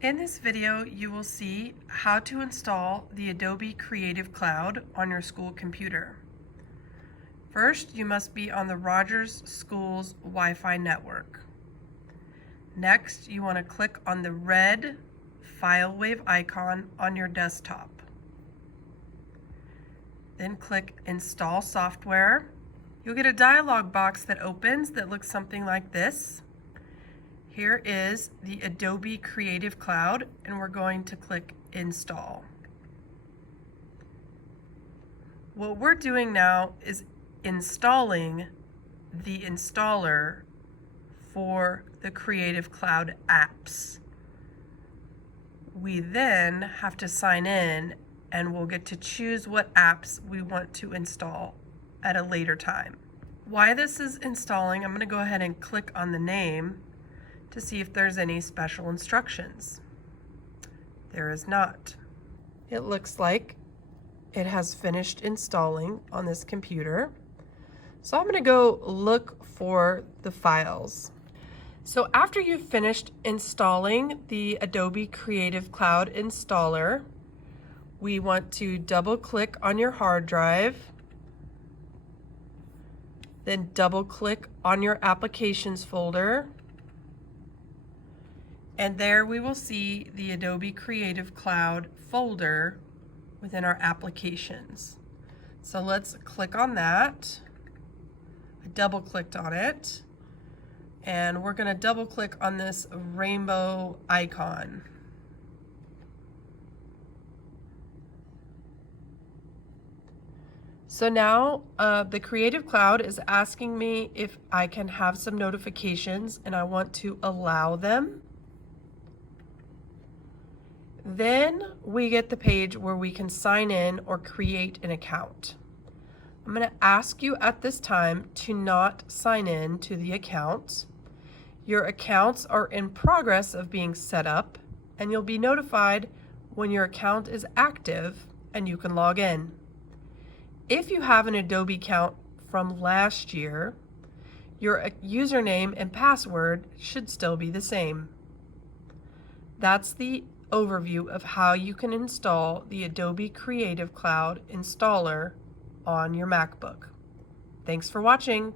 In this video, you will see how to install the Adobe Creative Cloud on your school computer. First, you must be on the Rogers School's Wi-Fi network. Next, you want to click on the red file wave icon on your desktop. Then click Install Software. You'll get a dialog box that opens that looks something like this. Here is the Adobe Creative Cloud, and we're going to click Install. What we're doing now is installing the installer for the Creative Cloud apps. We then have to sign in, and we'll get to choose what apps we want to install at a later time. While this is installing, I'm going to go ahead and click on the name to see if there's any special instructions. There is not. It looks like it has finished installing on this computer. So I'm going to go look for the files. So after you've finished installing the Adobe Creative Cloud installer, we want to double click on your hard drive, then double click on your applications folder, and there we will see the Adobe Creative Cloud folder within our applications. So let's click on that. I double clicked on it, and we're going to double click on this rainbow icon. So now the Creative Cloud is asking me if I can have some notifications, and I want to allow them. Then we get the page where we can sign in or create an account. I'm going to ask you at this time to not sign in to the account. Your accounts are in progress of being set up, and you'll be notified when your account is active and you can log in. If you have an Adobe account from last year, your username and password should still be the same. That's the overview of how you can install the Adobe Creative Cloud installer on your MacBook. Thanks for watching.